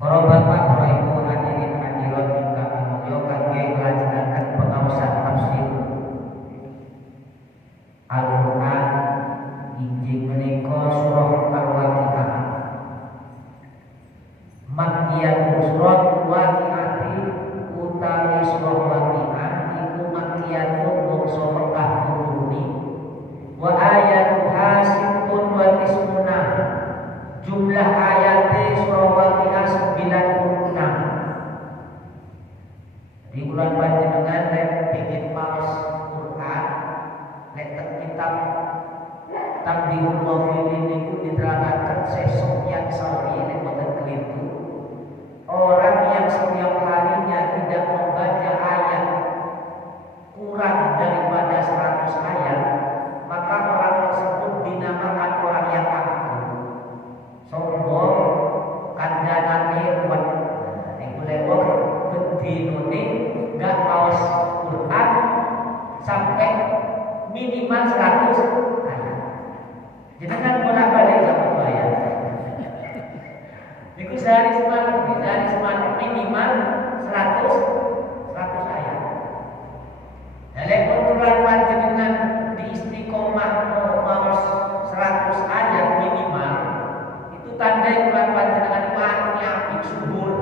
Para bapak, para ibu, hadirin hadirat ingkang mulya kangge nglajengaken pengaosan tafsir Al-Qur'an injil menika surah Al-Waqiah. Makkiyatun surah Waqiati utawi surah Waqiah iku makkiyatun bangsa Mekah turuni. Wa ayatuha sittun wa tis'una. Jumlah ayatnya surah Waqiah 96. Di bulan panjenengan lek pengin maos Quran, lek kitab Tabligul Ghafilin niku diterangkan Sufyan Tsauri lek boten keliru. Orang yang setiap harinya tidak membaca ayat kurang daripada 100 ayat, maka orang tersebut dinamakan orang yang angkuh, sombong, kandhanane kuat. Niku lewat bedinune gak maos Quran sampai minimal 100 ayat. Jenengan bolak-balik satu ayat. Niku sehari semalam minimal 100 ayat. Dalam Quran panjenengan di istiqomah maos 100 ayat minimal, itu tanda Quran panjenengan hati api subur.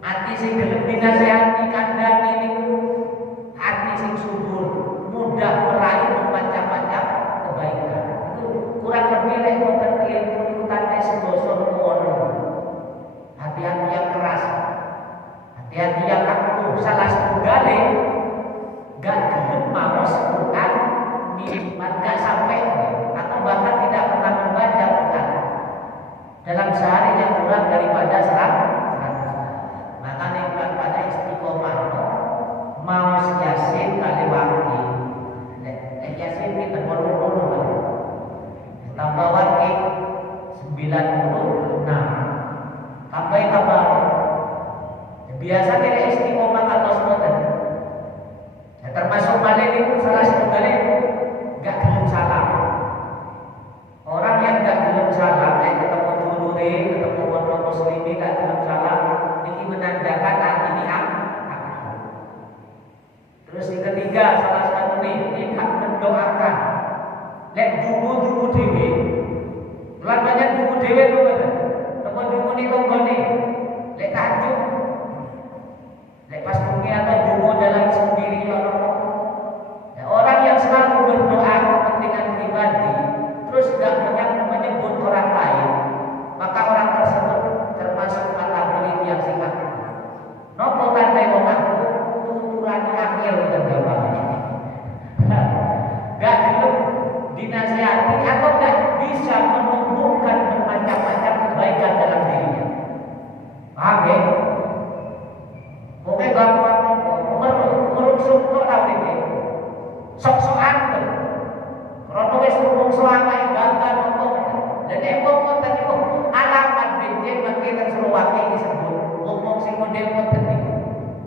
Hati sing gelem dinasehati kandhane niku hati sing subur, mudah meraih macam-macam kebaikan. Itu kurang lebih lek wonten keliru niku tanda sedasa ngono. Hati-hati yang keras, hati-hati yang angkuh, salah setunggale gak gelem maos Quran minimal gak sampai atau bahkan tidak pernah membaca Quran dalam sehari yang kurang daripada 100. Maka nikmat pada istiqomah maos Yasin kali waki. Yasin kita bolu-bolu tambah waki 96. Tambah biasa kita istiqomah atau semuanya. Termasuk balik itu salah satu balik gak gelem salam. Orang yang gak gelem salam, ketemu dulure, ketemu orang muslimin gak gelem salam, ini menandakan hati angkuh. Terus yang ketiga, salah satu ini tidak mendoakan. Lek dungu dewe, bulan banyak dungu dewe tu kan? Teman dungu ni tonggone, lek tahajud, lek pas bunyi atau dungu dalam sendiri orang yang selalu berdoa kepentingan pribadi, terus gak menyebut orang lain, maka orang tersebut termasuk kategori yang sifat nopo tanda wong aku tuturan akil dan gambarnya. Gak gelem dinasihati atau gak bisa menumbuhkan bermacam-macam kebaikan dalam dirinya. Paham ya? Pokoknya gampang merungsuk tok lah ini. Sok-sokan tuh. Karena wis ngomong selama gagal ngomong. Dan embong konten itu alamat benjing makin seruake disebut. Ngomong sing model konten itu.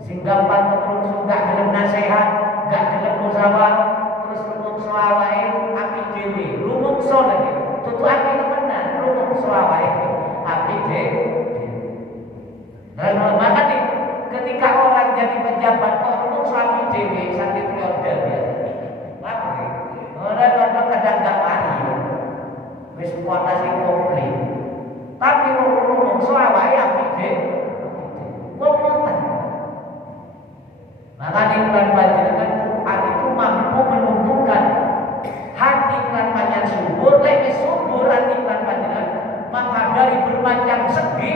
Sing gampang merungsuk gak gelem nasihat, gak gelem musyawarah, terus ngomong selawai api dewe. Rumungso lagi. Tutu api temenan, rumung selawai api dewe. Dan maka nih ketika orang jadi pejabat kok ngomong api dewe sakit order ya. Orang kadang gak mari, wis kuota sing komplain. Tapi ngomong selawai api deh, ngomongan. Maka di bulan panjenengan Quran itu mampu menumbuhkan hati bulan panjenengan subur, lebih subur hati bulan panjenengan. Maka dari bermacam segi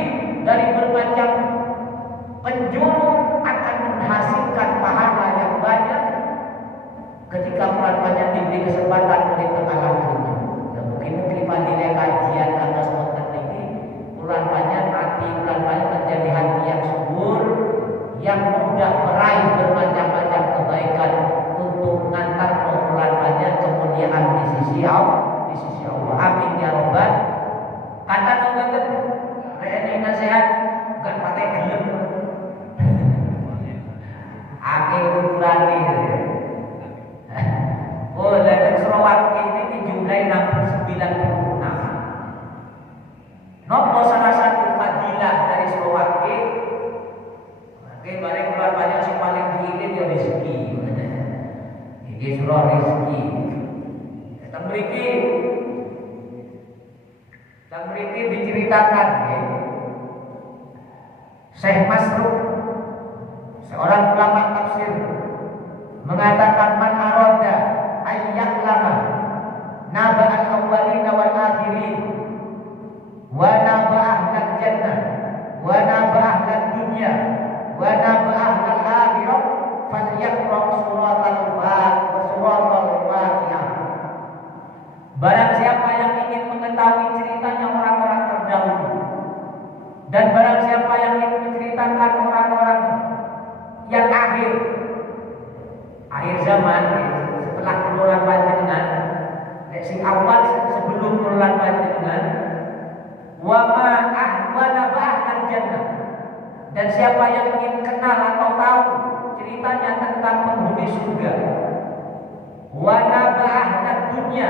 sira rezeki. Teng mriki diceritakan ya. Syekh Masruk, seorang ulama tafsir, mengatakan man arada ayyak lama naba'al awwalina wal akhirin wa naba'ah lal jannah wa naba'ah lal dunya wa naba'ah lal akhirah falyaqra suratal waqiah. Barang siapa yang ingin mengetahui ceritanya orang-orang terdahulu, dan barang siapa yang ingin menceritakan orang-orang yang akhir zaman, setelah keluaran panjenengan, sing awal sebelum keluaran panjenengan, wa ma ahwana ba'dan jannah, dan siapa yang ingin kenal atau tahu ceritanya tentang penghuni surga, wa naba'dan dunia,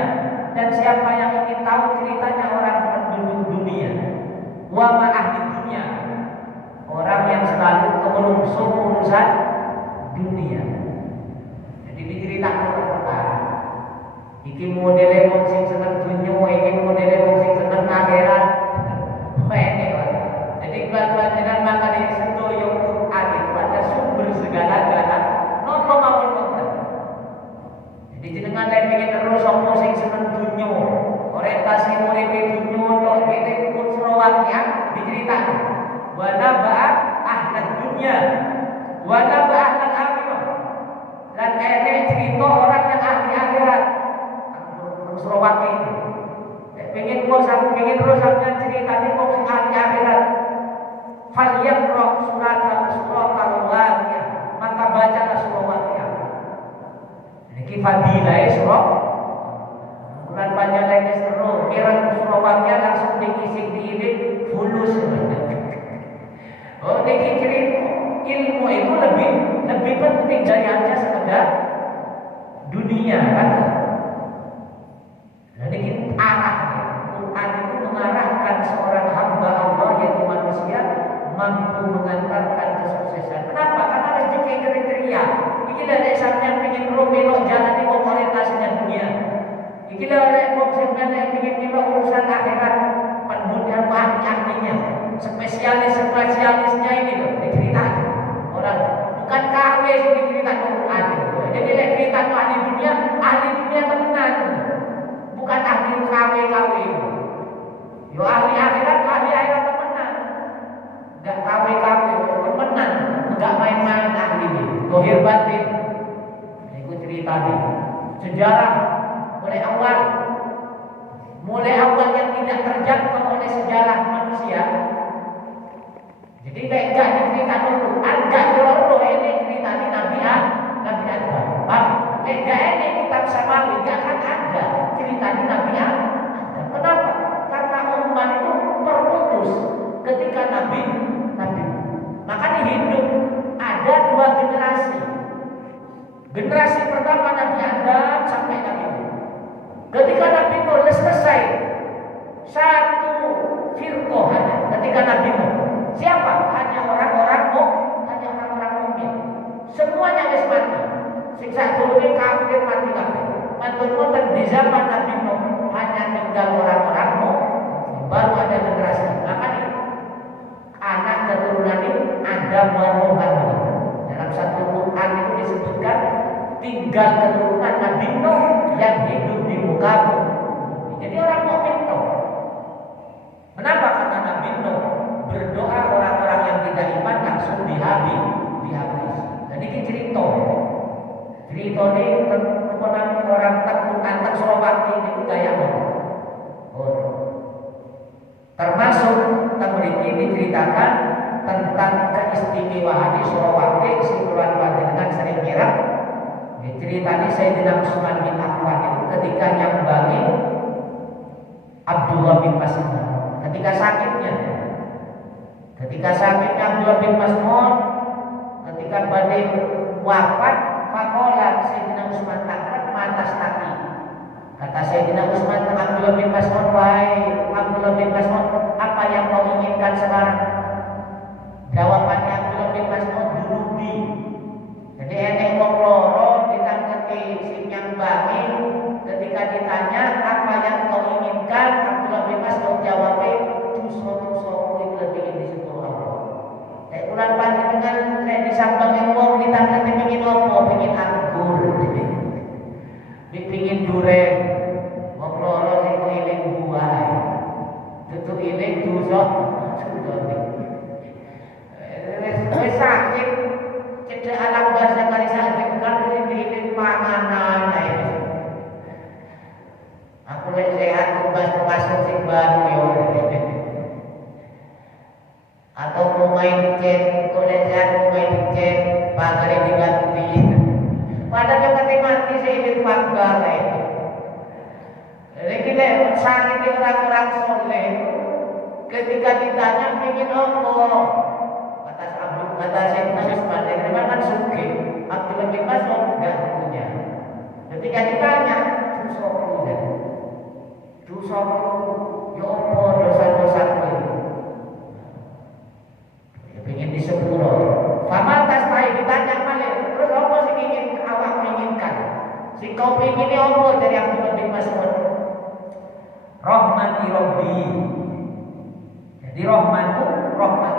dan siapa yang ingin tahu ceritanya orang penduduk dunia, wa ma ahli dunia, orang yang selalu kemerungsung urusan dunia. Jadi diceritakan Al-Quran. Iki modele wong sing seneng dunya, iki modele wong sing seneng akhirat. Jadi keluar jenengan maka dari sedoyo Quran itu ada sumber segala-gala. Napa mawon wonten. Jadi jenengan lek pengen terus sapa sing seneng dunya, orientasi uripe dunya tok iki pun surawakiah diceritakan. Wa naba'ah ahlad dunya wa naba'ah al akhirah. Dan enek cerita orang yang ahli akhirat. Surawaki itu. Pengen terus sampeyan ceritane kok sing ahli akhirat. Falyaqra suratal waqiah. Maka bacalah surah Waqiah. Iki fadilah surah. Bulan panjang seru, kira surah Waqiah langsung diisi fulus. Oh, niki cerita ilmu itu lebih penting dari hanya sekedar dunia kan. Jadi kita Quran itu mengarahkan seorang hamba Allah yaitu manusia mampu mengantarkan kesuksesan. Kenapa? Karena rezeki kriteria. Iki lek sampeyan pengen melok jalan iki orientasinya dunia. Iki lek wong sampeyan pengen melok urusan akhirat, pendunia ahli-ahlinya, spesialisnya ini loh diceritakan. Orang bukan KW yang diceritakan Quran. Jadi lek cerita ahli dunia temenan. Bukan ahli KW. Yo ahli akhirat temenan. Enggak KW temenan, enggak main-main ahli ini. Dohir batin. Iku cerita nih. Sejarah mulai awal yang tidak terjangkau oleh sejarah manusia. Jadi enggak diceritakan Quran, enggak perlu ini cerita Nabi Adam. Enggak ini kitab Samawi enggak akan ada cerita Nabi Adam. Kenapa? Karena umat itu terputus ketika Nabi. Maka hidup ada dua generasi. Generasi pertama Nabi Adam sampai Nabi Nuh. Ketika Nabi Nuh selesai satu firqah ketika Nabi Nuh. Siapa? Hanya orang-orang mukmin. Semuanya wis mati. Siksa turunnya kafir mati kabeh. Matur di zaman Nabi Nuh hanya tinggal orang-orang mukmin. Baru ada generasi. Makanya anak keturunan ini ada Nuh. Dalam satu Quran itu disebutkan tinggal keturunan Nabi Nuh yang hidup di muka bumi. Jadi orang mukmin tuh. Kenapa? Karena Nabi Nuh berdoa orang-orang yang tidak iman langsung dihabis. Jadi ini cerita ini orang takut antak Surawati ini gaya termasuk memiliki diceritakan tentang keistimewaan di Surawati simpulan panjenengan sering kira diceritani Sayyidina Utsman bin Affan itu ketika nyambangi Abdullah bin Mas'ud ketika sakitnya Abdullah bin Mas'ud ketika badai wafat fakola Sayyidina Utsman takut matas taki kata Sayyidina Utsman Abdullah bin Mas'ud wahai Abdullah bin Mas'ud apa yang kau inginkan sekarang? Jawabannya Abdullah bin Mas'ud durubi. Jadi eneng wong loro ditangketi sing nyang Bulan panjenengan nek disambang wong ditanya pengin apa? Pengin anggur. Dipingin duren. Wong loro sing eling buah. Tutu eling dosa. Wis sakit cedhek alam bahasa kali sakit kan eling panganan ae. Aku lek sehat tugas-tugas sing baru yo. Atau mau main chat, koleksian mau main chat, pagari diganti. Padahal yang kata mati saya ingin pagar itu. Jadi kita sakit orang-orang soleh. Ketika ditanya ingin apa, kata saya Mas Padre, memang suki. Abdul bin Mas'ud enggak punya. Ketika ditanya, dosaku, ya apa dosa-dosaku itu? Ingin disepuro. Famal tastai ditanya balik. Terus apa sih ingin awak menginginkan? Si kau ingin apa dari Abdullah bin Mas'ud? Rahmati Rabbi. Jadi rahmatu Rabbi.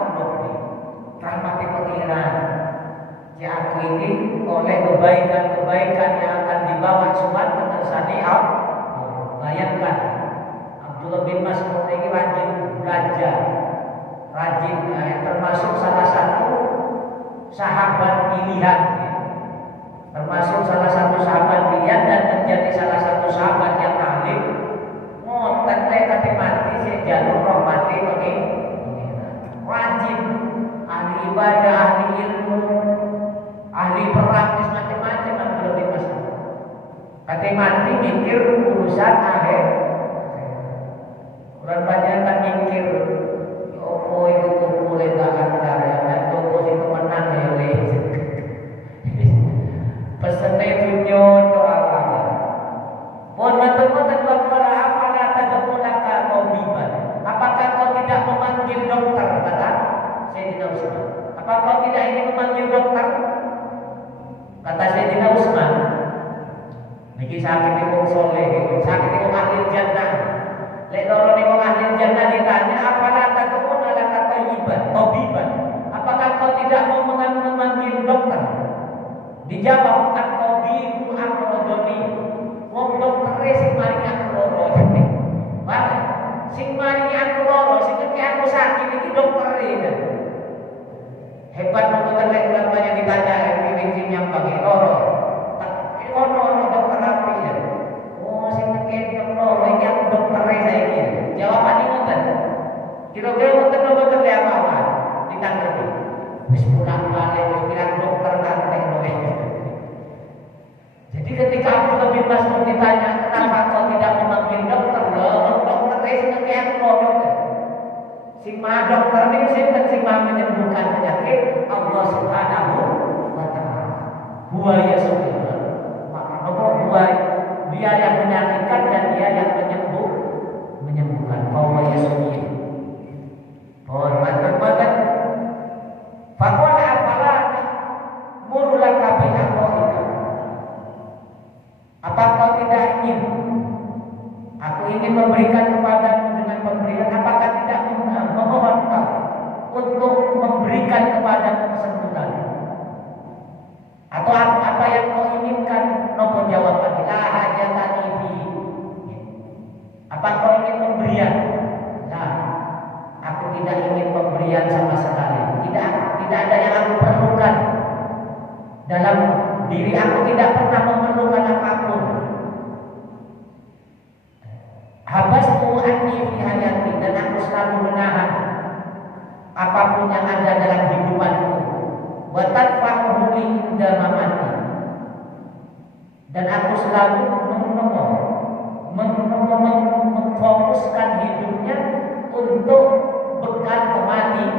Rahmati pengiran. Si aku ini oleh kebaikan-kebaikan yang akan dibawa sumat ketersani Allah. Bayangkan Abdullah bin Mas'ud ini rajin belajar. Termasuk salah satu sahabat pilihan, termasuk salah satu sahabat pilihan dan menjadi salah satu sahabat yang alim. Ngoten lek kate mati sing jalur rahmati bagi rajin, ahli ibadah, ahli ilmu, ahli perang, macam-macam Abdul bin Mas'ud. Kate mati mikir urusan akhir. Orang banyak kan mikir oh itu boleh takkan karya dan toko itu menang ya pesennya dunia doa Allah mohon bantu-bantu berkata apalah tadamulaka tabiban apakah kau tidak memanggil dokter kata Sayyidina Utsman apakah kau tidak ingin memanggil dokter kata Sayyidina Utsman niki sakit di wong soleh sakit di wong ahli jannah lek loro ning wong ahli jannah ditanya apalah tadamulaka tabiban apakah kau tidak mau memanggil dokter dijawab at-tabibu amrodoni wong dokter sing maringi aku loro wah sing maringi aku loro sing aku sakit iki dokter iki hebat dokter lek banyak ditanya ini sing nyambang loro ono dokter apa ya oh sing nek loro iki aku dokter saiki jawabane ngoten kira-kira ngoten dokter le apa ditanggapi wis pulang-balik wis bilang dokter kantek loe. Jadi ketika Abdullah bin Mas'ud ditanya kenapa kau tidak memanggil dokter loh dokter sing kayak ngono sing mah dokter niku sing mah menyembuhkan penyakit Allah Subhanahu wa taala huwa yasmi'u maka huwa dia yang menyakitkan dan dia yang menyembuhkan huwa yasmi'u hormat banget. Faqala apalah murulaka bihaqqika. Apa kau tidak ingin aku ingin memberikan kepadamu dengan pemberian apakah tidak memohon kau untuk memberikan kepadamu kesembuhan atau apa yang kau inginkan nopo jawaban la hajatani fi apa kau ingin pemberian nah aku tidak ingin pemberian sama sekali tidak ada yang aku perlukan dalam diri aku tidak pernah memerlukan apapun habasmu anni fi hayati dan aku selalu menahan apapun yang ada dalam hidupanku wa tadfa'uhu inda mamati dan aku selalu memfokuskan hidupnya untuk bekal kematian.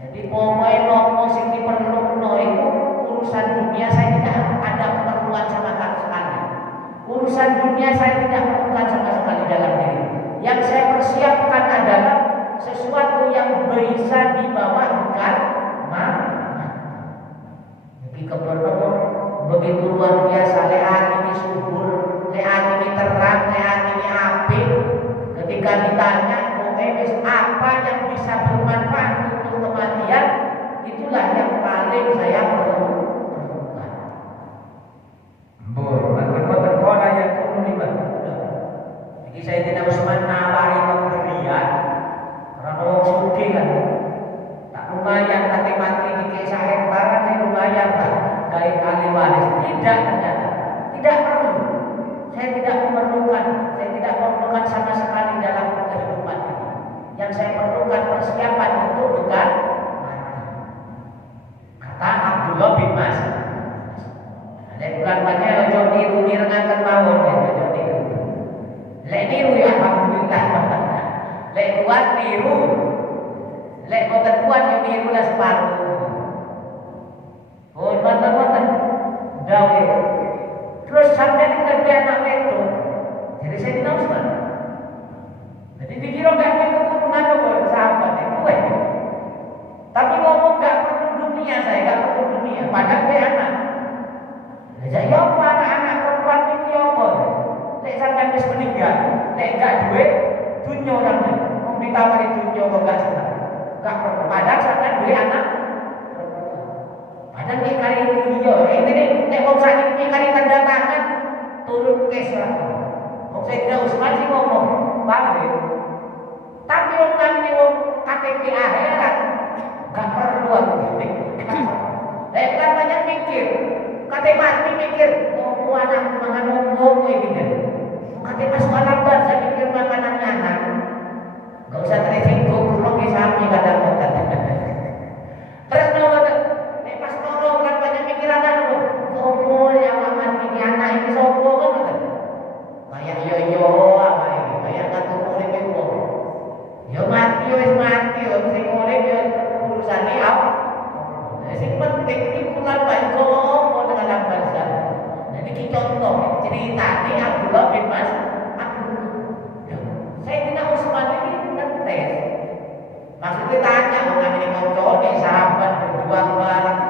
Jadi pokoknya nopo sing diperlukan itu urusan dunia saya tidak ada keperluan sama sekali. Urusan dunia saya tidak perlukan sama sekali dalam diri. Yang saya persiapkan adalah sesuatu yang bisa dibawa bekal mati. Jadi keperluan begitu luar biasa. Lehat ini subur, lehat ini terang, lehat ini api. Ketika ditanya, apa yang bisa bermanfaat untuk kematian kan. Tak lumayan kate mati dikisah hektar kan lumayan tak gawe ahli waris. Tidak ternyata. Tidak perlu. Saya tidak memerlukan sama sekali dalam kehidupan ini. Yang saya perlukan persiapan untuk bukan mati. Kata Abdullah bin Mas. Lek bulan-bulannya ojo niru nirengaken mawon ya ojo niru. Lek niru ya alhamdulillah. Lek kuat niru. Lek boten kuat yo niru lah separuh. Oh, boten dawe. Terus sampai lebih anak itu. Jadi saya tidak usah. Jadi dikira gak keturunan kok sahabat itu. Tapi ngomong gak perlu dunia, saya gak perlu dunia. Padahal dia anak. Jadi apa anak-anak perempuan itu apa? Lek sampai wis meninggal, lek gak duit, dunia sampai. Mau ditawari dunia kok gak senang. Gak perlu. Padahal sampai duit anak. Padahal nek kali ini yo, ini nek wong sakit iki kali tanda tangan turun kes lah. Wong saya tidak usah sih ngomong, paham ya? Tapi wong nang wong KTP akhirat gak perlu aku gini. Lek kan banyak mikir, kate mati mikir, oh anak mangan ngomong kayak gitu. Kate pas malam saya mikir makanannya anak. Gak usah terisiko, kurang sapi kadang-kadang. Terus nomor pas nolong kan banyak pikiran kan, sopo yang mati ini anak ini sopo kan? Kayak yo apa ini? Kayak kata urip itu. Yo mati yo sing urip yo urusane apa? Sing penting iki pulang baik kok dengan bangsa. Jadi kita contoh cerita ini Abdullah bin Mas. Saya tidak usah ini ngetes. Maksudnya tanya mengenai ini konco, sahabat berjuang bareng,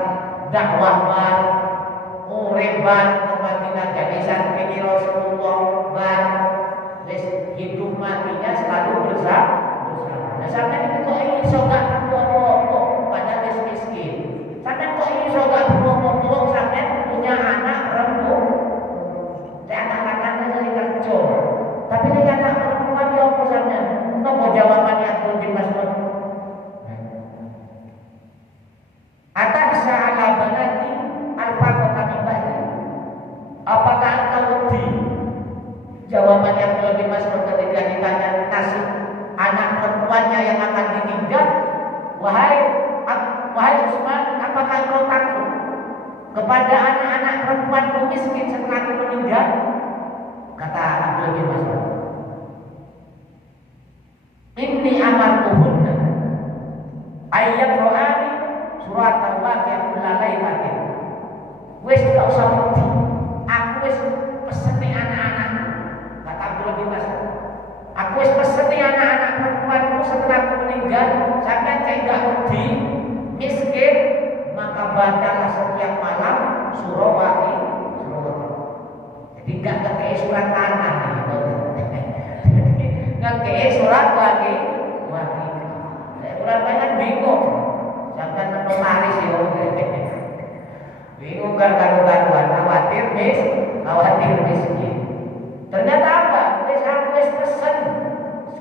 dakwah bareng, urip bareng, kebatinan jadi santri Rasulullah bareng. Hidup matinya selalu bersama. Nah sampai itu kok iso gak apa-apa padahal miskin. Sampai kok iso gak apa-apa sampai punya anak perempuan. Anak-anaknya jadi kerja. Tapi ini anak perempuan ya apa sampai? Apa jawabannya Abdul bin Mas'ud? Atas saala banati al-faqata min ba'di. Apakah engkau wedi? Jawabannya Abdul bin Mas'ud ketika ditanya nasib anak perempuannya yang akan ditinggal, wahai Utsman, apakah engkau takut kepada anak-anak perempuanmu miskin setelah aku meninggal? Kata Abdul bin Mas'ud, inni amartuhunna ayat rohani surat al-Waqiah kulalailatin. Wis gak usah wedi, aku wis peseni anak-anakku. Kata Abdul bin Mas'ud, aku wis peseni anak-anak perempuanku setelah aku meninggal, sampai saya gak wedi miskin, maka bacalah setiap malam surah Waqiah. Jadi gak kayak surat tanah gitu. Gak kayak surat Waqiah. Saya surat tanah bingung. Sampai notaris ya. Bingung kan karuan khawatir miskin. Ternyata apa? Wis pesen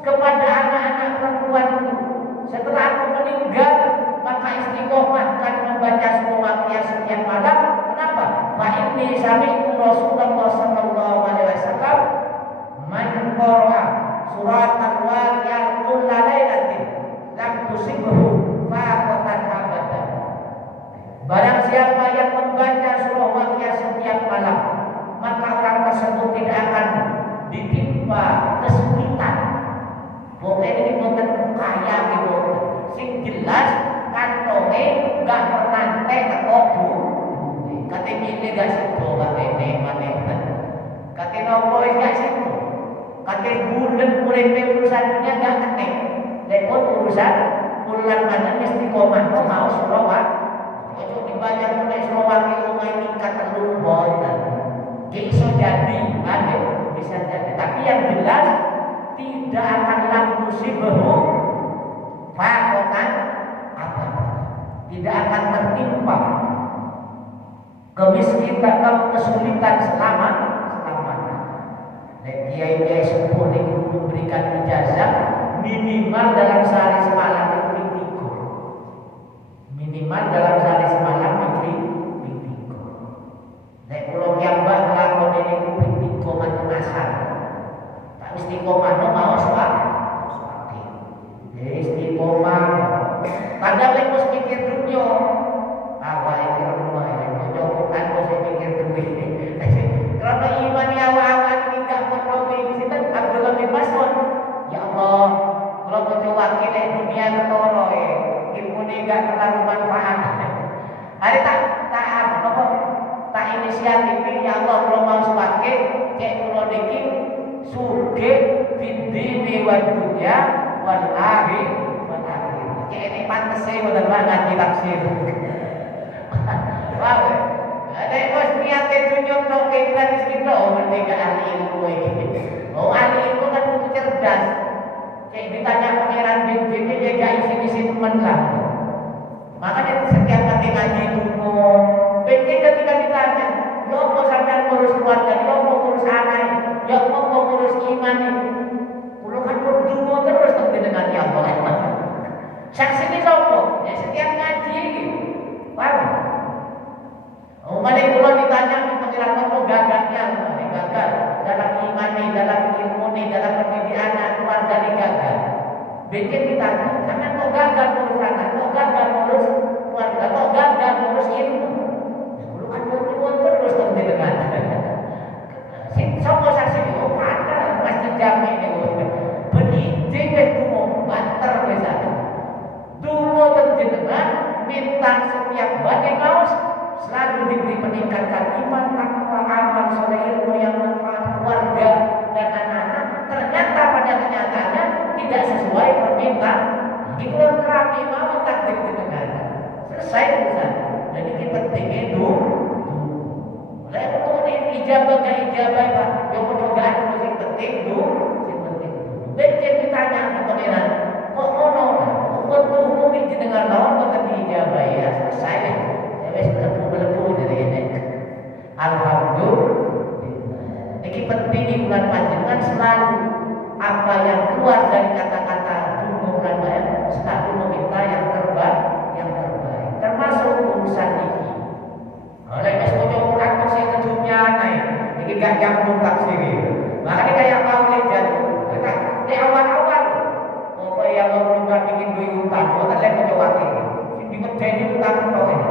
kepada anak-anak perempuanku. Setelah aku meninggal, maka istiqomahkan membaca surah Waqiah setiap malam. Kenapa? Fa inni sami'tu Rasulullah sallallahu alaihi wasallam man qara'a surat al-Waqiah kulla lailatin lam tusibhu faqatan abadan. Barang siapa yang membaca surah Waqiah setiap malam, maka orang tersebut tidak akan ditimpa kesulitan. Pokoknya ini bukan kaya gitu. Sing jelas kantonge gak pernah teko duit. Kate milih gak situ, kate mane. Kate nopo gak situ. Kate bulan uripe urusannya gak kenek. Lepon urusan bulan mana istiqomah mau surah Waqiah. Ojo dibayar mulai surah Waqiah umai tingkat telu boten. Iso jadi, bisa jadi. Tapi yang jelas tidak akan langsung berhubung fakotan apa? Tidak akan tertimpa kemiskinan atau kesulitan selama-lamanya. Kiai-kiai sepuh ini memberikan ijazah minimal dalam sehari semalam itu gak terlalu manfaat. Hari tak inisiatif ya Allah kalau mau sebagai cek kula niki sugih bidini wa dunya wal akhir. Cek ini pantes e mboten ngaji tafsir. Wah. Ada bos niate dunya tok kita rezeki tok mesti gak ahli ilmu iki. Oh ahli ilmu kan kudu cerdas. Cek ditanya pangeran bin dia gak isi-isi temen lah. Makanya setiap kali ngaji dulu, penting ketika ditanya, ya apa sampean ngurus keluarga, ya apa ngurus anak, ya apa ngurus iman ini. Kulo kan berdua terus dengan ya Allah. Saksi ini sopo, ya setiap ngaji gitu. Paham? Oh, mana kulo ditanya pangeran apa gagahnya, gagal dalam iman nih, dalam ilmu nih, dalam pendidikan keluarga nih gagal. Bikin ditanya, sampean kok gagal ngurus anak, kok gagal ngurus keluarga, kok gagal ngurus ilmu. Ya kulo kan berdua terus dengan. Sopo saksi ini, oh ada masjid jami ini, pendidik wis kumo banter wis ada. Dulu terjenengan minta setiap badai kaos selalu diberi peningkatan iman, takwa, amal, soleh, ilmu yang manfaat keluarga dan anak-anak. Ternyata pada kenyataannya tidak sesuai permintaan. Itu yang terapi mau takdir dengan selesai urusan. Jadi ini penting itu. Oleh itu ini ijabah ke ijabah pak. Yang perjogaan itu penting itu. Betul ditanya ke pangeran, kok ngono? Betul mungkin dengan lawan bukan diijabah ya selesai. Wes melebu jadi ini. Alhamdulillah. Ini penting di bulan panjenengan selalu apa yang keluar dari kata-kata dulu bulan bayar selalu meminta yang terbaik, termasuk urusan ini. Oleh wes maca Quran kok sing kedunya naik. Iki gak nyambung tafsir itu. Makanya kayak maulid jatuh. Di awal-awal, oh yang mau bikin duit utang, oh tak lagi maca wakil. Sing dimedeni utang tok ini.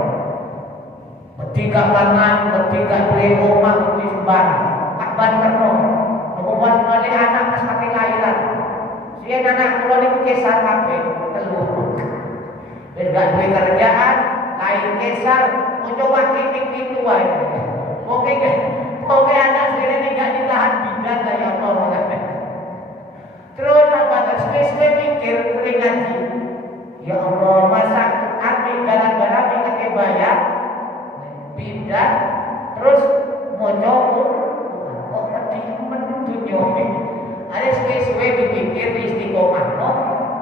Tiga pangan, tiga duit omah, di sembarang. Tak banterno. Kemudian oleh anak pas pakai lahiran. Si anak kula niku kesar kabeh, telu. Wis gak duwe kerjaan, lain kesar, ojo wakil pintu wae. Oke anak sendiri gak ditahan bidan lah ya Allah. Terus apa suwe mikir sering ngaji. Ya Allah, masa kami gara-gara mikir bayar bidan terus moco kok pedih mendunya. Ada suwe mikir istiqomah no.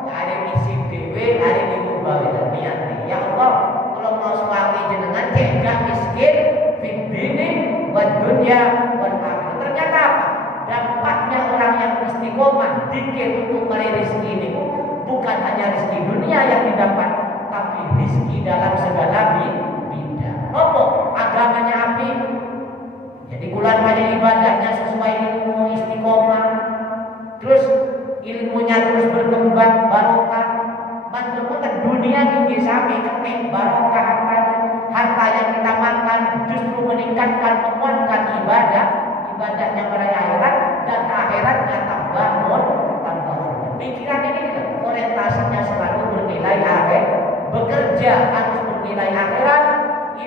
Ada isi dhewe, ada diubah niat. Ya Allah, kalau mau suami jenengan cek gak miskin fid dini wa dunya wal akhirah. Ternyata apa? Dampaknya orang yang istiqomah dikir untuk meraih rezeki ini bukan hanya rezeki dunia yang didapat, tapi rezeki dalam segala bidang. Apa? Agamanya api. Jadi bulan banyak ibadahnya sesuai ilmu istiqomah. Terus ilmunya terus berkembang barokah. Manfaat dunia tinggi sampai ketik barokah harta yang kita makan justru meningkatkan menguatkan ibadahnya pada akhirat dan akhiratnya tambah pikiran ini orientasinya selalu bernilai akhir, bekerja harus bernilai akhirat,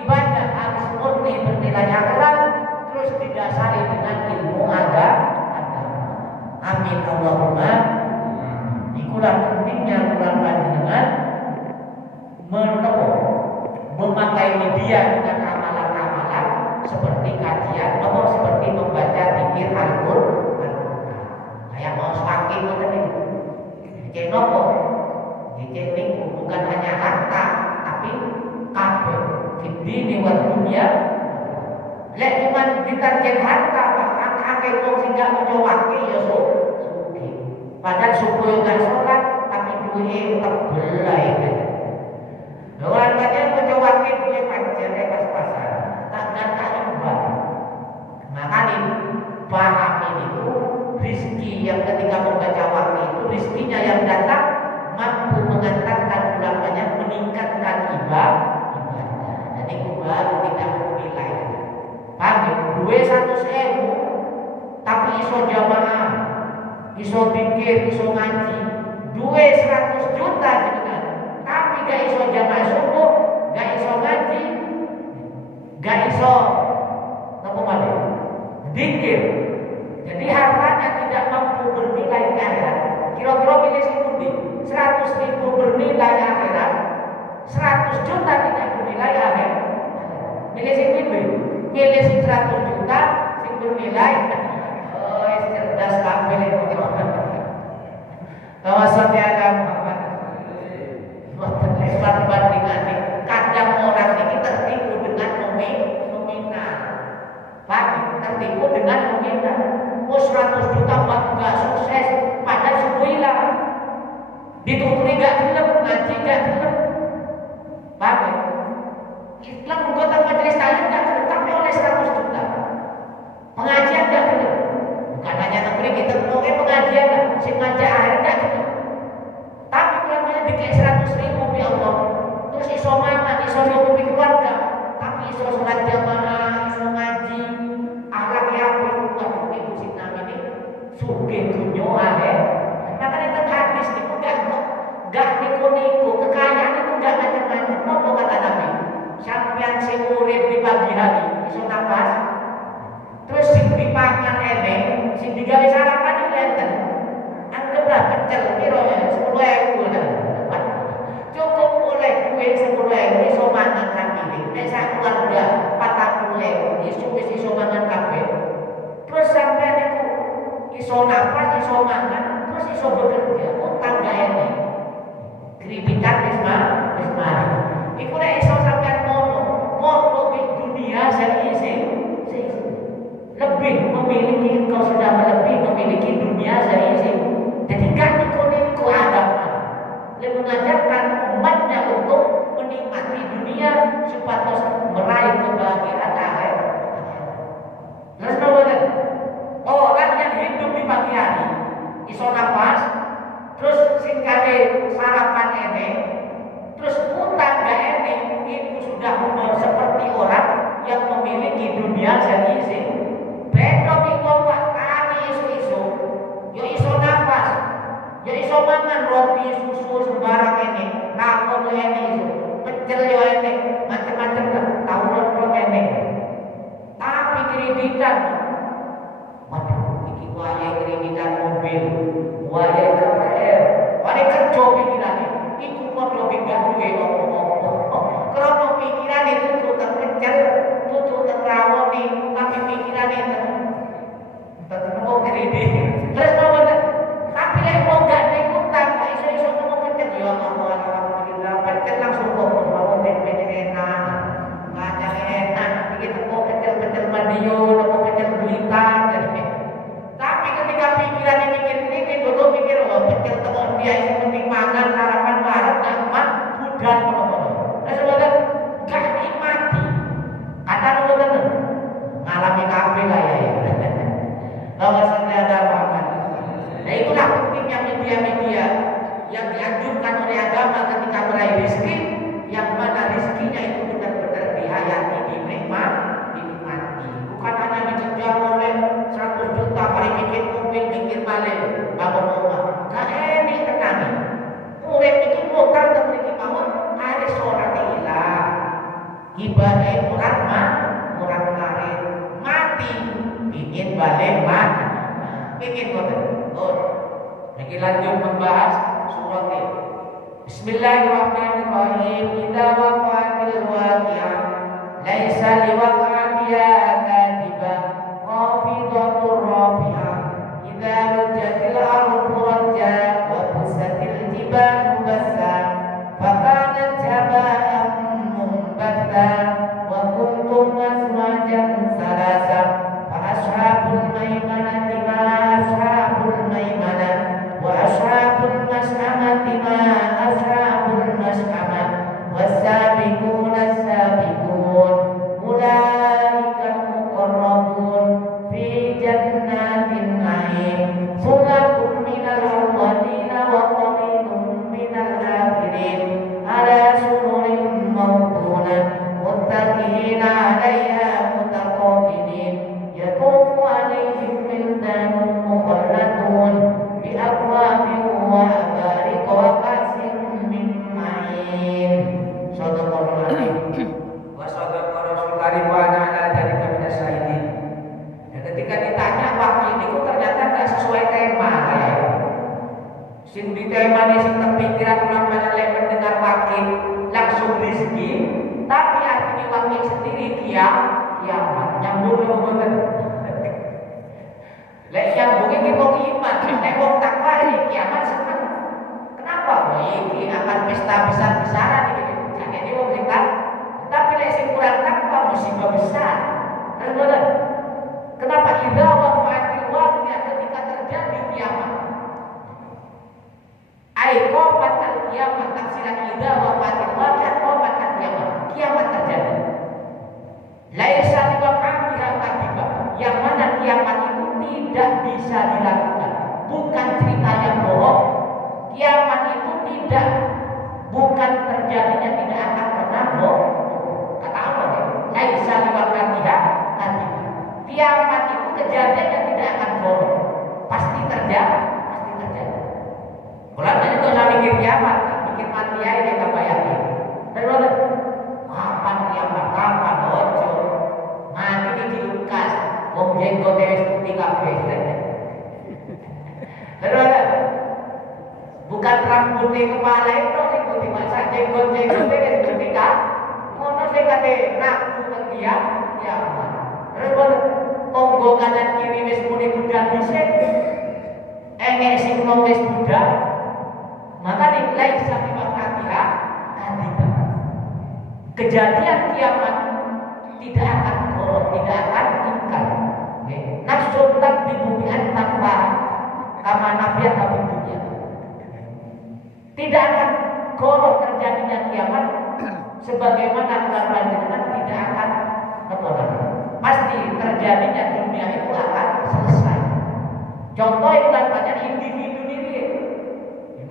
ibadah harus murni bernilai akhirat, terus didasari dengan ilmu agama. Amin Allahumma. Ikulah pentingnya bulan panjenengan memakai media dengan amalan-amalan seperti kajian atau seperti membaca zikir Al-Qur'an. Kayak mau semakin begini. Zikir nopo? Zikir ini bukan hanya harta, tapi kabeh. Fidini wa dunya. Lek cuman ditarget harta, akeh wong sing gak maca wakil ya sugih. Padahal subuh gak sholat, tapi duwe terbelai. Orang banyak maca wakil punya pancene pas-pasan. Tak ubah. Makanya paham ini itu rizki yang ketika membaca wakil itu rizkinya yang datang mampu mengantarkan bulan banyak meningkatkan ibadah. Jadi baru tidak menilai. Paham? Duwe 100.000 tapi iso jamaah, iso pikir, iso ngaji. Duwe 100 juta jenengan, tapi gak iso jamaah 100 juta sing bernilai cerdas kabeh itu. Tawassul ya Muhammad. Mboten lebar bandingane. Kadang orang ini tertipu dengan nominal. Pak, tertipu dengan nominal. Oh 100 juta buat enggak sukses, padahal semua hilang. Dituturi enggak gelem, ngaji enggak gelem. Pak, Islam anggota majelis taklim enggak gelem, tapi oleh 100 juta. Pengajian enggak gelem. Bukan hanya negeri kita pokoknya pengajian lah, sing ngajak akhir enggak gelem. Tapi ulamanya dikek 100.000 ya Allah. Terus iso mangan, iso nyukupi keluarga, tapi iso sholat jamaah, iso ngaji, akhlak yang waduh ibu sinam ini sugih dunya akhirat. Maka itu hadis itu enggak niku kekayaan itu enggak macam-macam. Apa kata Nabi? Sampeyan sing urip di pagi hari iso nafas, terus sing dipangan eneng, sing digawe sarapan itu enten. Anggaplah kecil piro ya 10.000 lah. Cukup oleh duit 10.000 iso mangan sakit. Nek sak keluarga 40.000 iso mangan kabeh. Terus sampeyan itu iso nafas, iso mangan, terus iso bekerja, utang gak enek. Kreditan wis mari. Iku nek iso sampeyan ngono di dunia seisi. Lebih memiliki, engkau sudah memiliki dunia seisi. Jadi gak niku agama. Dia mengajarkan umatnya untuk menikmati dunia supaya meraih kebahagiaan akhirat. Terus kemudian orang yang hidup di pagi hari iso nafas, terus singkade sarapan enek, terus utang gak enek, itu sudah seperti orang yang memiliki dunia seisi. Beda wong tani iso-iso, yo iso nafas, yo iso mangan roti susu sembarang ini, nakon ini iso, pecel yo ini, macam-macam lah, tahun ini. Tapi kreditan, waduh, iki wae kreditan mobil, wae KPR, wae kerja pikiran iku padha minggat duwe opo-opo. Krana pikiran itu tutuk kecil, tutuk rawon tapi pikiran itu tetep kredit. Terus ngono. Tapi lek wong gak ngutang, gak iso-iso ngomong kecil ya Allah alhamdulillah, pecel langsung kok mau tempe enak. Ngajak enak, iki teko kecil-kecil Madiun, teko kecil Blitar jadi. Tapi ketika pikiran mikir tutup mikir oh pecel teko dia iso penting mangan sarapan bareng gak mat budal ngono. Terus ngono gak nikmati. Kata ngono ngalami kabeh kaya ya. Bahwasanya ada Muhammad. Nah itulah pentingnya media-media yang dianjurkan oleh agama ketika meraih rezeki, yang mana rezekinya itu benar-benar dihayati, dinikmati. Bukan hanya dikejar oleh 100 juta, paling bikin mobil, bikin balik, bangun rumah. Gak enak tenang. Urip itu bukan memiliki mawon, ada seorang hilang. Ibadah murah kemarin mati, bikin balik mati. Bikin lagi lanjut membahas surat ini. Bismillahirrahmanirrahim. Idza waqa'atil waqi'ah laisa liwaqa'atiha kadhibah khafidatur rafi'ah. Idza rujjatil ardu rajja wa busatil jibalu bassa fakanat haba'an munbatha wa kuntum azwajan salasa fa ashabul maimanati ma ashabul maimanah wa ashabul mas'amati ma ashabul mas'amah was-sabiquna as-sabiqun ulaikal muqarrabun fi jannatin na'im sulatun minal awwalina wa qalilun minal akhirin ala sururin mawdunah muttaqina 'alaiha mutaqabilin yatufu 'alaihim wildanun mukhalladun bi akwabin wa abarik wa ka'sin min ma'in. Sadaqallahu alaihi wa sadaqa rasul karim wa ana ala dzalika minas syahidin. Dan ketika ditanya wakil itu ternyata enggak sesuai tema kayak sing ditemani sing terpikiran ulang lek mendengar wakil langsung rezeki, tapi artinya wakil sendiri kiamat yang nyambung lho mboten. Lek nyambung iki wong iman, nek wong takwa iki kiamat seneng. Kenapa? Oh iki akan pesta besar-besaran iki. Sakjane wong sing tapi lek sing kurang takwa musibah besar. Mboten. Kenapa idza waqa'atil waqi'ah ketika terjadi kiamat? Ai qamat kiamat tafsiran idza waqa'atil waqi'ah qamat kiamat. Kiamat terjadi. Laisa liwaqa'atiha kadhiba. Yang mana kiamat itu tidak bisa dilakukan. Bukan cerita yang bohong. Kiamat itu bukan terjadinya tidak akan pernah bohong. Kata Allah, laisa liwaqa'atiha kadhiba. Kiamat itu kejadian yang tidak akan bohong. Pasti terjadi. Mulai dari itu saya mikir kiamat, mikir mati aja kita bayangin. Terus kapan kiamat, kapan ojo mati di dilukas, wong jenggot wis putih kabeh. Terus bukan rambutnya kepala itu sing putih, masa jenggot-jenggot wis putih kan? Ngono sing kate rabu kiamat. Terus tonggo kanan kiri wis muni budal dhisik. Engek sing wis budal. Maka nilai sami wakatiha kadhiba. Kejadian kiamat tidak akan bohong, tidak akan ingkar. Nafsun takdibu bi an tanpa kama nafiyat di dunia. Tidak akan bohong terjadinya kiamat sebagaimana bulan panjenengan tidak akan bohong. Pasti terjadinya dunia itu akan selesai. Contoh yang bulan panjenengan individu diri.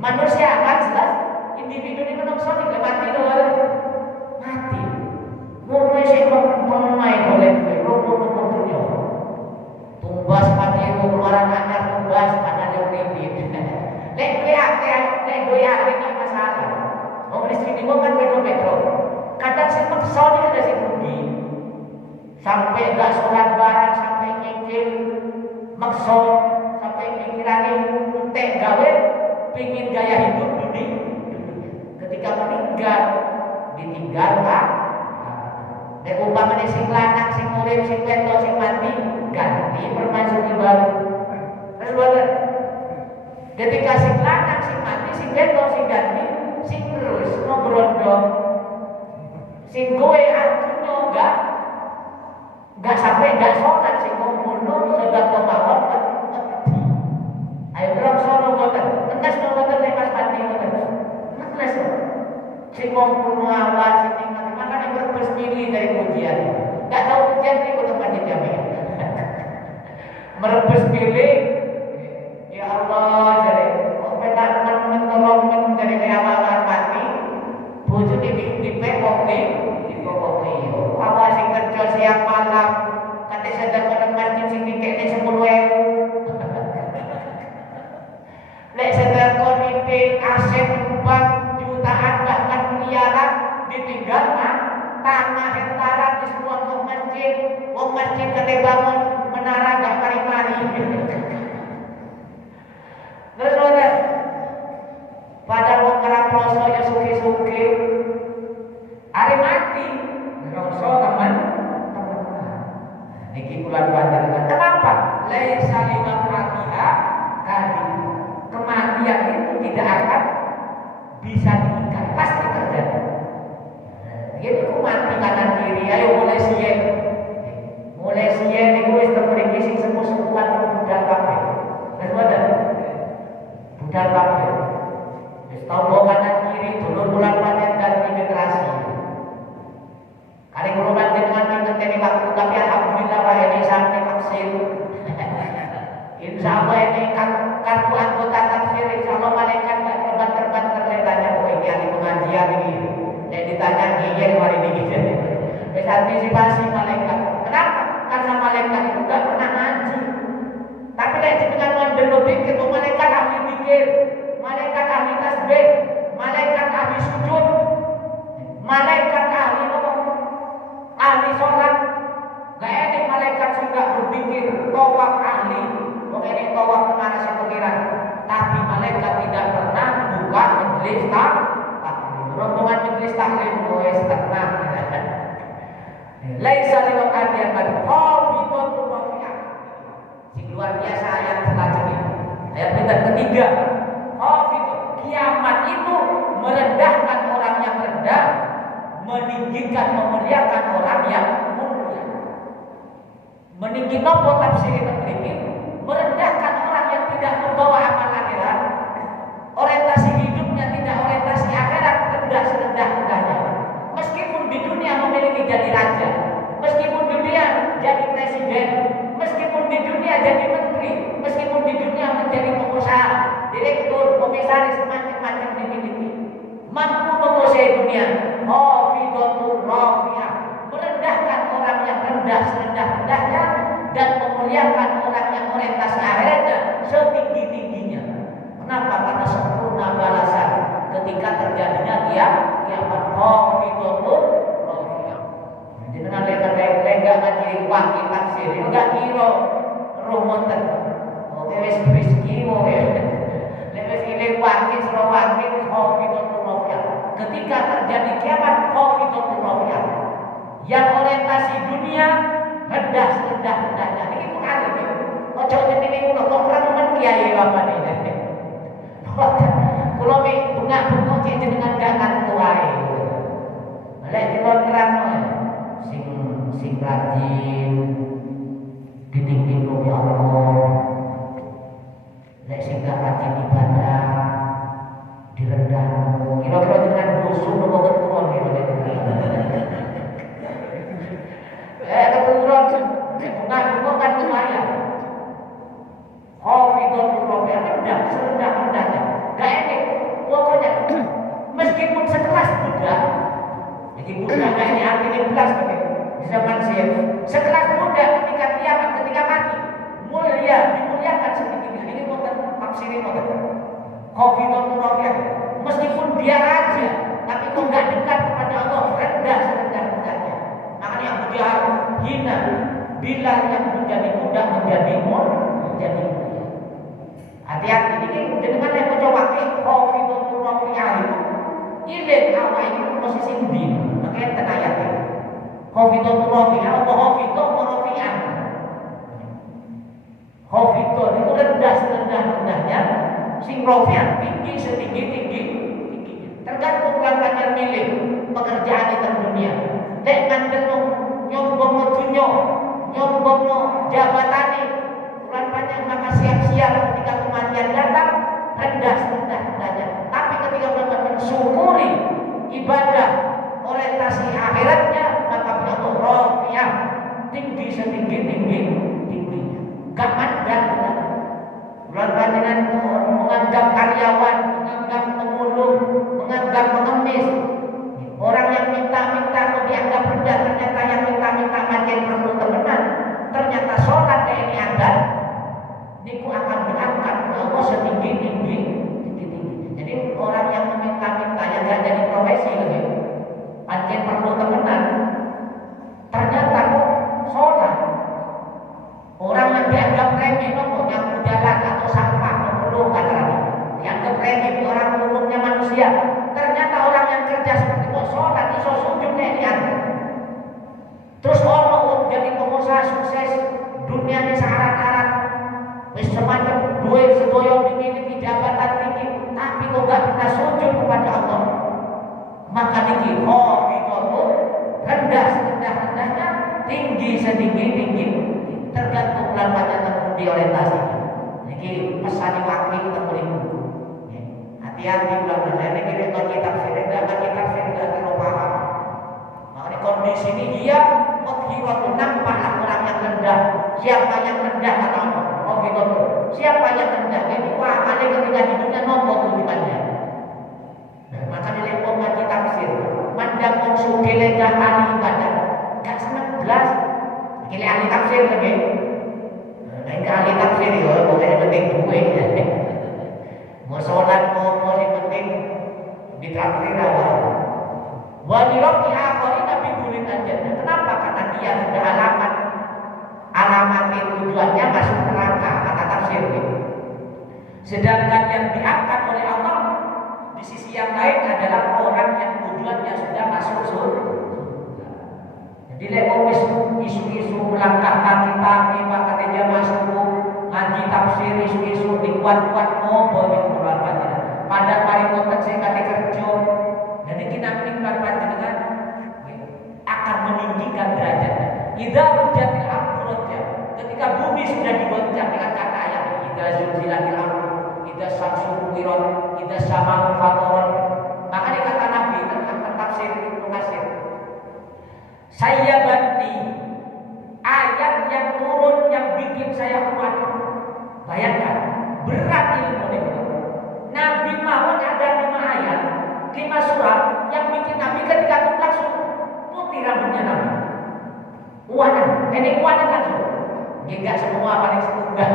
Manusia akan jelas individu ini menungso nih mati doang mati. Murni sih pemain oleh gue robo dunia. Tumbas pati keluaran anyar tumbas pada yang kredit. Lek gue ini masalah. Om istri di kan metro. Kadang sih maksa nih ada sih rugi. Sampai gak sholat bareng sampai nyicil maksa sampai pikirannya teh gawe. Pingin gaya hidup dunia, ketika meninggal ditinggal kan? Nek umpamane sing lanang, sing urip, sing wedok, sing mati ganti permaisuri baru. Terus boten. Ketika sing lanang, sing mati, sing wedok, sing ganti, sing terus ngobrondong, sing kowe aduno enggak sampai enggak sholat, sing ngono sudah pemawon. Ayo belum sono boten. Tenas no boten lepas mati boten. Tenas. Sing ngomong awal sing makane berbes milih dari ujian. Enggak tahu ujian iki boten panitia ya. Merebus pilih. Ya Allah jare kok penak men dari awal mati. Bojo di pekok nih, di pokok nih. Awal sing kerja siang malam kate sedang menemani sing dikene 10.000. Lek sedang komite aset bank jutaan bahkan miliaran ditinggal tanah hektaran di semua wong masjid kate bangun menara gak mari-mari. Terus ada pada wong kerap ploso ya suki-suki are mati nongso teman niki bulan panjenengan kenapa laisa liwaqatiha kadhiba. Kematian itu tidak akan bisa diingkari, pasti terjadi. Jadi aku mati kanan kiri, ayo mulai siang itu wis terpergi sing sepuh-sepuhan budal kabeh. Terus ada budal kabeh. Wis tau kanan kiri dulur bulan panen ganti generasi. Kali kula panjenengan ngenteni waktu tapi alhamdulillah wae ini sampai vaksin. Insya Allah ini kartu anggota tafsir, insya Allah malaikat gak terbang terletanya. Oh ini ahli pengajian ini. Saya ditanya iya hari ini. Bisa antisipasi malaikat. Kenapa? Karena malaikat itu gak pernah ngaji. Tapi lagi dengan mandelo dikit, malaikat ahli pikir, malaikat ahli tasbih, malaikat ahli sujud, malaikat ahli ahli sholat. Gak ada malaikat sudah berpikir, tawaf ahli. Ini tawaf kemana sih pikiran? Tapi malaikat tidak pernah buka majelis taklim. Rombongan majelis taklim wes tenang. Laisa liwaqatiha khafidatur rafi'ah. Sing luar biasa ayat selanjutnya. Ayat ketiga. Khafidut, kiamat itu merendahkan orang yang rendah, meninggikan memuliakan orang yang mulia. Meninggi nopo tafsir ini? Merendahkan orang yang tidak membawa amal akhirat, orientasi hidupnya tidak orientasi akhirat, rendah serendah-rendahnya. Meskipun di dunia memiliki jadi raja, meskipun di dunia jadi presiden, meskipun di dunia jadi menteri, meskipun di dunia menjadi pengusaha, direktur, komisaris, macam-macam dimiliki, mampu menguasai dunia. Khafidatur rafi'ah, merendahkan orang yang rendah serendah-rendahnya dan memuliakan orang yang orientasi akhirnya setinggi-tingginya. Kenapa? Karena sempurna balasan ketika terjadinya kiamat. Khafidatur rafi'ah. Dengan lega ngaji wakil tafsir, enggak kira rumunten. Oke wis kiwo ya. Lewis ile wakil sira wakil khafidatur rafi'ah. Ketika terjadi kiamat, khafidatur rafi'ah. Yang orientasi dunia rendah serendah-rendahnya. Ini Quran ini. Ojo ngene kula kok remen kiai bapak ini. Kula mek bunga-bunga cek jenengan gak kantu ae. Lek kula terangno sing rajin ditinggi oleh Allah. Lek sing gak rajin ibadah direndahno. Kira-kira dengan musuh nopo keturun iki lek. Keturun bunga-bunga kan lumayan. Khafidatur rafi'ah, rendah serendah-rendahnya. Gak enek. Pokoknya meskipun sekelas budak, jadi budak gak ini artinya belas gitu. Di zaman saya sekelas budak ketika kiamat, ketika mati mulia, dimuliakan sedikit. Ini bukan tafsirin bukan. Khafidatur rafi'ah, meskipun dia raja tapi kok gak dekat kepada Allah, rendah serendah-rendahnya. Makanya Abu Jahal hina bila yang menjadi budak menjadi mulia. Hati-hati, ini dengan yang mencoba khafidatur rafi'ah itu ilet awal itu posisi di makanya tenayat itu khafidatur rafi'ah atau khafidatur rafi'ah. Khafidah itu rendah serendah-rendahnya, sing rafi'ah tinggi setinggi-tinggi tergantung lantaran milih pekerjaan di dunia. Lek ngandel nyombong dunya, nyombong jabatane bulan panjang, maka siap-siap ketika kematian datang rendah serendah-rendahnya. Tapi ketika mereka mensyukuri ibadah orientasi akhiratnya, maka Allah rafi'ah, tinggi setinggi-tingginya. Gak mandang bulan panjang menganggap karyawan, menganggap pemulung, menganggap pengemis, orang yang minta-minta kok dianggap rendah. Ternyata yang minta-minta makin perlu temenan. Ternyata sholat ini adat niku akan diangkat ke Allah setinggi-tinggi. Jadi orang yang meminta-minta yang gak jadi profesi lagi, makin perlu temenan. Ternyata kok sholat. Orang yang dianggap remeh, nopo nyapu jalan atau sampah, pemulung katakan, dianggap remeh, orang umumnya manusia. Ternyata orang yang kerja seperti kok sholat, iso sujudnya diangkat. Terus orang jadi pengusaha sukses, dunia ini syarat-syarat, semacam duit sedoyo dimiliki jabatan tinggi, tapi kok gak pernah sujud kepada Allah. Maka niki khafidatur, rendah serendah-rendahnya, tinggi setinggi-tinggi, tergantung lamanya terpundi orientasi. Niki pesan wakil terpeliku. Hati-hati ulang ini kita bagi tafsir, enggak bagi tafsir enggak terlalu paham. Makanya kondisi ini dia waktu nampaklah orang yang rendah. Siapa yang rendah kata Allah? Siapa yang rendah? Ini wahannya ketika di dunia nombor tujuannya. Nah, maka dilepon ngaji tafsir. Mandang konsum lega ahli ibadah. Gak senang belas. Kili ahli tafsir lagi. Nah, ini ahli tafsir ya, bukannya penting duit. Mau sholat, mau yang penting ditraktir awal. Wadirob diakhiri Nabi Bulin aja. Kenapa? Karena dia sudah alamat tujuannya masuk neraka, kata tafsir itu. Sedangkan yang diangkat oleh Allah di sisi yang lain adalah orang yang tujuannya sudah masuk surga. Jadi lek taksir isu-isu di kuat-kuat ngopo yang bulan panjenengan. Pada mari wonten sing kate kerja. Dan iki nang bulan panjenengan akan meninggikan derajatnya. Idza rujatil ardu ketika bumi sudah digoncang dengan kata ayat idza zulzilatil ardu, idza syamsu kuwirat, idza syama'u fatarat. Maka dikata Nabi tentang tafsir Ibnu Katsir. Saya ganti ayat yang turun yang bikin saya kuat. Bayangkan berat ilmu itu. Nabi mawon ada 5 ayat, 5 surat yang bikin Nabi ketika langsung putih rambutnya Nabi. Kuatan, ini kuatan langsung. Enggak semua paling setunggal.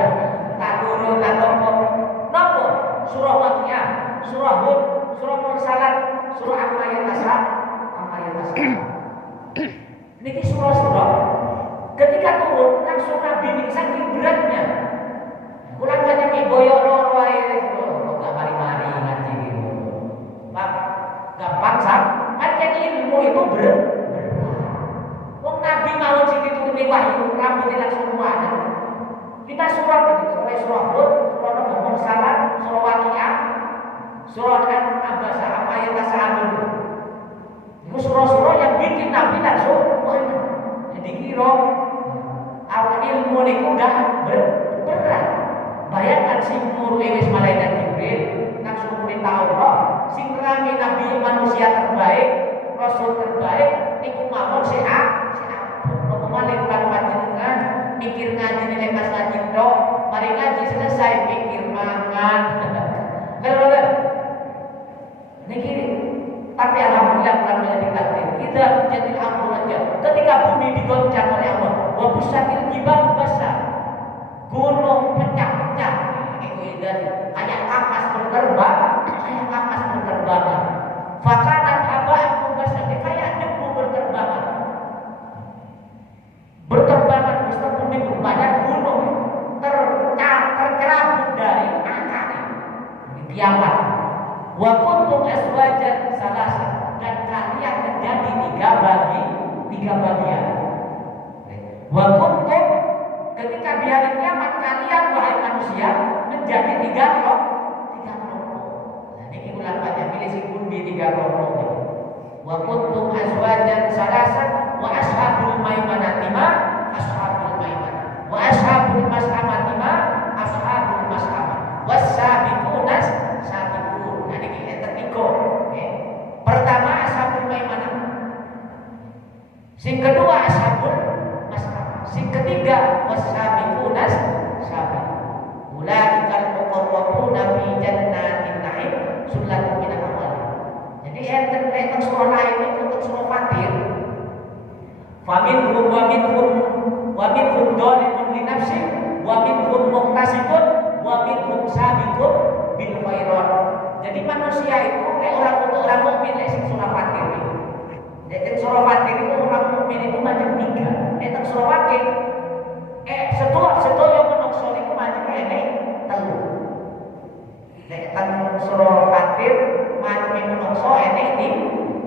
Tak turun, tak tombol. Nopo? Surah Waqiah, surah Hud, surah Mursalat, surah Al-Mayyasah, Niki surah-surah ketika turun langsung Nabi ini saking beratnya. Ulang banyak nih boyok loro ae kok mari-mari ngaji gitu. Pak, gampang sak. Pancen ilmu itu berat. Wong Nabi mau sing dituturi wahyu rambutnya langsung kuat. Kita surah Hud, surah Mursalat, surah Waqiah, surah Al-Abasa, Al-Mayyasah. Itu surah-surah yang bikin Nabi langsung jadi kira awal ilmu niku gak berat. Bayangkan sing muru wis malaikat Jibril langsung perintah Allah, sing rame Nabi manusia terbaik, rasul terbaik niku mawon si apa malih panjenengan mikir ngaji nek pas ngaji tok, mari ngaji selesai mikir mangan. Lha niki tapi alhamdulillah karena ditakdir kita menjadi aja. Ketika bumi digoncang oleh Allah, wa busatil jibal basah, gunung pecah-pecah, kayak kapas berterbangan, fakanat haba'an basah, kayak debu berterbangan, meskipun di badan gunung tercerabut dari akarnya, kiamat. Wa kuntum aswajan salasa, dan kalian menjadi tiga bagian. Wa kuntum, ketika di hari kiamat kalian wahai manusia menjadi tiga kelompok. Nah, ini ulang banyak pilih sing pundi 3 kelompok. Wa kuntum aswajan salasa wa ashabul maimanati ma ashabul maimanah wa ashabul mas'amati ma ashabul mas'amah was-sabiqunas sabiqun. Nah niki enten 3. Pertama ashabul maimanah. Sing kedua ashabul mas'amah. Sing ketiga was-sabiqunas sabiqun. Ulaikal muqarrabuna fi jannatin na'im sullatun minal awwalin. Jadi enten surah lain itu untuk surah Fatir. Faminhum wa minhum dhalimun li nafsi wa minhum muqtasidun wa minhum sabiqun bil khairat. Jadi manusia itu untuk orang mukmin sing surah Fatir itu. Jadi surah Fatir itu orang mukmin itu macam 3. Nek surah Fatir sedaya menungso niku macam ngene 3. Nek surah Fatir macam menungso ene iki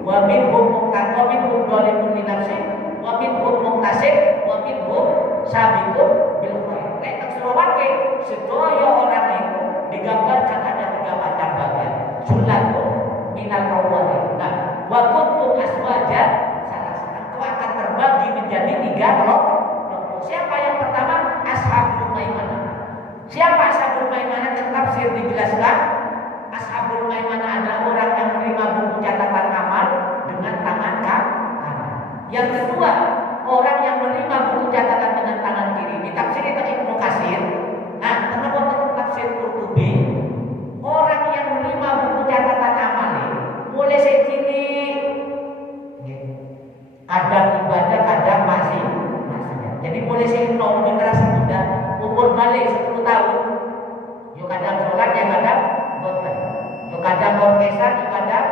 wa minhum muqtasidun dhalimun li nafsi wa minhum muqtasid wa minhum sabiqun bil khairat. Nek surah Fatir sedaya orang itu digambarkan ada 3 macam bagian. Sullatun minal awwalin. Nah, wa kuntum aswajan salah itu akan terbagi menjadi 3 kelompok. Siapa yang pertama? Ashabul maimanah. Siapa ashabul maimanah? Tafsir dijelaskan. Ashabul maimanah adalah orang yang menerima buku catatan amal dengan tangan kanan. Yang kedua, orang yang menerima buku catatan dengan tangan kiri. Di tafsir itu Ibnu Katsir. Nah, kenapa tafsir Qurtubi? Orang yang menerima buku catatan amal mulai cilik, kadang ibadah, kadang masih. Jadi mulai nom generasi muda, umur balik 10 tahun, yuk kadang sholat, ya kadang boten, yuk kadang orkesan, yuk kadang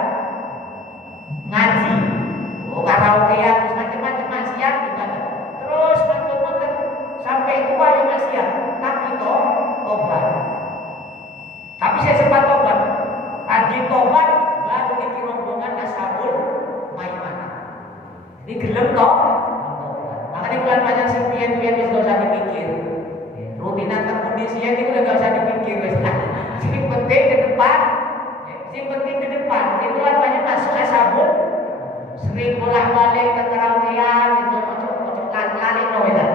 ngaji, karaokean, macam-macam maksiat, terus macam-macam sampai tua ya maksiat, tapi tobat. Tapi saya sempat tobat, haji tobat baru dikira rombongan ashabul maimanah. Ini gelem tobat. Makanya bulan banyak sepian-pian itu gak usah dipikir. Rutinan terpun kondisinya itu udah gak usah dipikir wes. Sing penting ke depan, sing penting ke depan. Itu namanya masuk ashabul. Sering bolak-balik ke karaokean, itu cocok lari loh itu.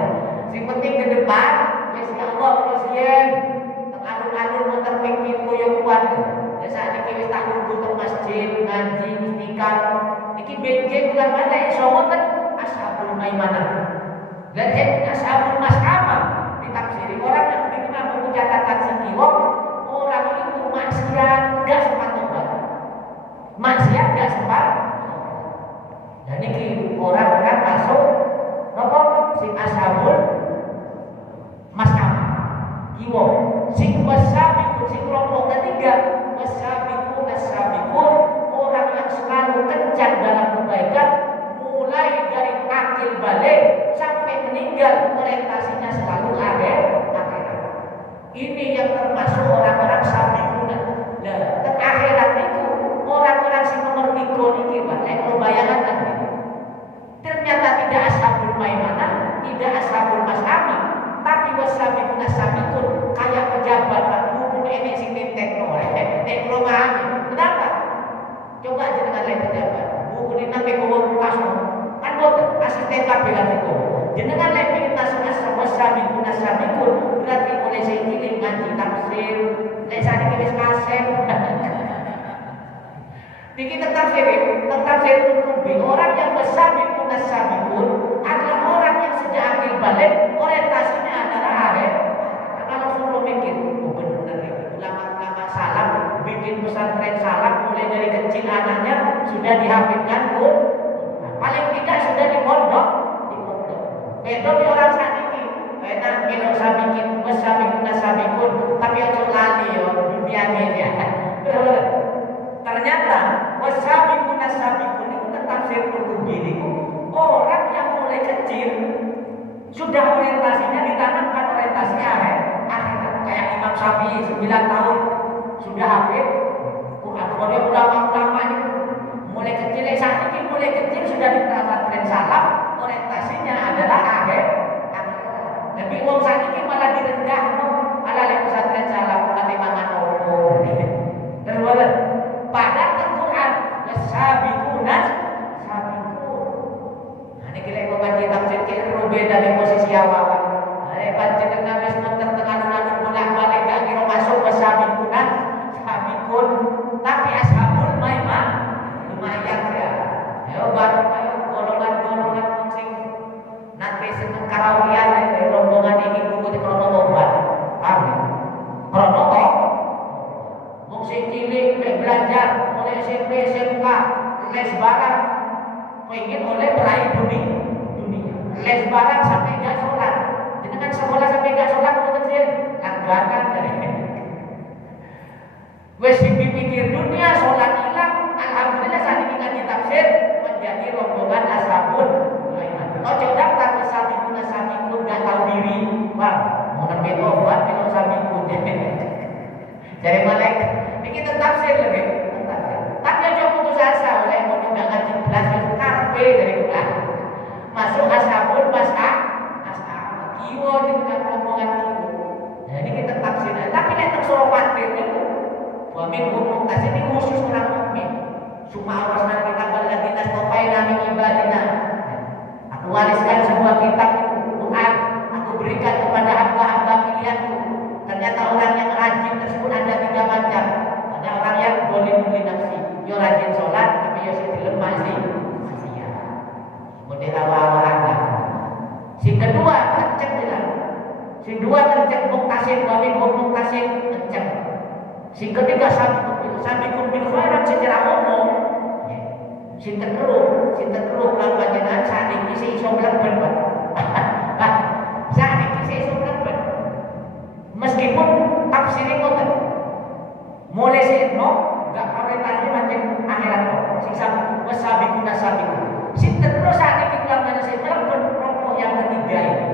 Sing penting ke depan, wes ya Allah presiden. Alun-alun muter pingin koyo kuat. Ya saat ini wis tak nunggu ke masjid ngaji istiqam. Iki benjing bulan mana iso wonten ashabul maimanah. Dan ashabul mas'amah ditafsiri orang yang diterima buku catatan sekiwok, orang itu maksiat enggak sempat tobat. Maksiat enggak sempat. Dan ini orang-orang masuk napa sing ashabul mas'amah. Kiwo sing wasabiqun sing kelompok ketiga wasabiqun as-sabiqun, orang yang selalu kencang dalam kebaikan mulai dari akil balik sampai meninggal, orientasinya selalu akhirat. Ini yang termasuk orang-orang sabiqun. Nah, teng akhirat itu orang-orang sing nomor 3 niki Pak, kalau bayangan kan ternyata tidak ashabul maimanah, tidak ashabul mas'amah, tapi wasabiqun as-sabiqun kayak pejabat Pak, buku ini sing nenteng oleh nek perumahan. Kenapa? Coba jenengan lihat pejabat. Buku ini nang kowe pas kan boten asisten KPK itu. Jenengan lihat pintas wasabiqun as-sabiqun berarti oleh sing cilik ngaji tafsir, lek sakniki wis kaset. Dikit tafsir Qurtubi, orang yang wasabiqun as-sabiqun adalah orang yang sejak akil balik orientasinya adalah akhir. Kalau suruh mikir, oh benar ini ulama-ulama salaf bikin pesantren salaf mulai dari kecil anaknya sudah dihafidkan pun, paling tidak sudah di pondok. Itu di orang saat ini, enak kita usah bikin wasabiqun as-sabiqun, tapi ojo lali yo dunia ini ya. Ternyata wasabiqun as-sabiqun itu tafsir Qurtubi itu orang yang mulai kecil sudah orientasinya ditanamkan orientasi akhirat. Kayak Imam Syafi'i 9 tahun sudah hafid Quran. Kemudian ulama-ulama ini mulai kecil, mulai kecil sudah di pesantren salaf, orientasinya adalah akhirat. Tapi wong sakniki malah direndah, malah lek pesantren salaf nanti mangan opo. Terus padahal Al-Qur'an wasabiqun as-sabiqun. Nah niki lek ngaji tafsir ki beda dari posisi awal. Lepas jenengan wis muter tengah-tengah bolak-balik gak kira masuk wasabiqun as-sabiqun, tapi ashabul maimanah lumayan ya. Ya baru kaya golongan-golongan wong sing nanti seneng karawian rombongan iki kudu dikrono obat. Amin. Krono kok wong sing cilik nek belajar mulai SMP SMK les barang pengen oleh meraih dunia. Les barang sampai gak sholat. Jenengan sekolah sampai gak sholat mboten sih? Langganan dari. Wes dipikir dunia sholat hilang, alhamdulillah saat ini ngaji tafsir menjadi rombongan ashabul maimanah. Ojo daftar wasabiqun as-sabiqun gak tahu diri. Wah, mau nembe obat minum sabiqun. Dari malaikat. Ini kita tafsir lagi. Tapi aja putus asa oleh mau nyoba ngaji belas karpe dari Quran. Masuk ashabul mas'amah. Kiwo dengan rombongan kiwo. Nah ini kita tafsir. Tapi nek tersuruh fatir itu wa minhum muqtasid ini khusus orang mukmin. Suma awasna kitab alladziina istafaina min ibadina. Aku wariskan sebuah kitab Quran, aku berikan kepada hamba-hamba pilihanku. Ternyata orang yang rajin tersebut ada 3 macam. Ada orang yang boleh li nafsi, yo rajin sholat tapi yo sing dilemah sih. Model awal-awal. Sing kedua kenceng bilang. Sing dua kenceng muktasid wa minhum muktasid kenceng. Sing ketiga sabiqun bil khairat secara umum. Sing terus lan panjenengan sakniki sing iso mlebet. Sakniki sing iso mlebet. Meskipun tafsirnya ngoten. Mulai seno enggak orientasi macam akhirat kok. Sing wasabiqun as-sabiqun. Sing terus sakniki ulama sing mlebet kelompok yang ketiga ini.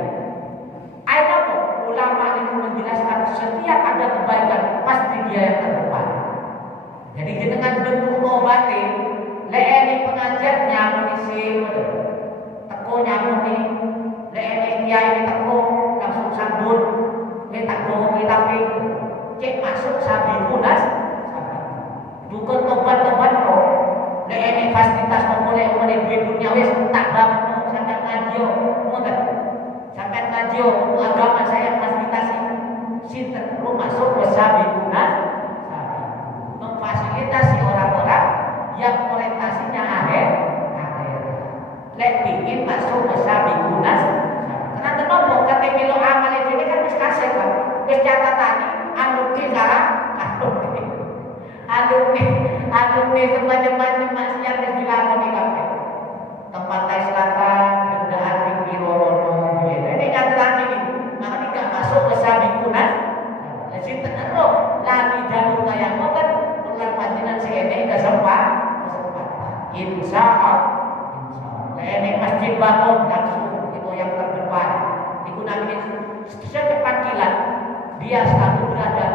Ayo ulama itu menjelaskan setiap ada kebaikan pasti dia yang terdepan. Jadi jenengan dengku ngobati, leeni pengajian nyamuni sih, teko nyamuni, leeni kiai teko langsung sambut, tak bawa kita radio, muter. Sampai radio untuk agama saya fasilitasi. Sinten lu masuk ke sabikunas, memfasilitasi orang-orang yang orientasinya akhir. Lek ingin masuk ke sabikunas, karena kenapa KTP lo amal itu ini kan wis kasih kan, wis catatan anu sekarang, alumni semacam-macam maksiat wis dilakoni kabeh. Pantai Selatan, Gendaan Tinggi Rorono, ini catatan ini, makanya nggak masuk ke sabikunas. Sinten ero lagi jalur kayak ngoten, bulan panjenengan sene kesempat, insya Allah. Ini masjid bangun langsung itu yang terdepan. Itu namanya secepat kilat dia selalu berada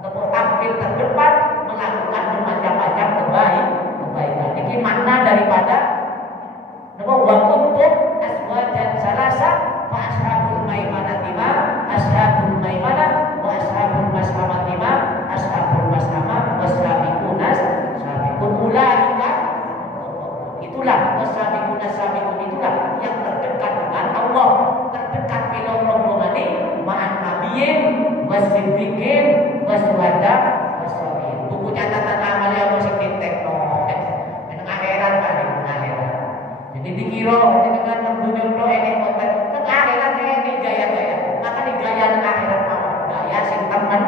untuk tampil terdepan melakukan bermacam-macam kebaikan. Ini makna daripada wa kuntum azwajan salasa fa ashabul maimanah lima, ashabul maimanah wa ashabul mas'amah lima, ashabul mas'amah wasabiqunas sabiqun ulaika. Itulah wasabiqun itulah yang terdekat dengan Allah, terdekat bila rombongan ini ma'an nabiyyin wasiddiqin waswada wasalihin. Buku catatan amal yang mesti ditekno nang akhirat kan akhirat. Jadi dikira dengan dunia pro ini konten teng akhirat ini gaya-gaya. Maka di gaya nang akhirat gaya sing temen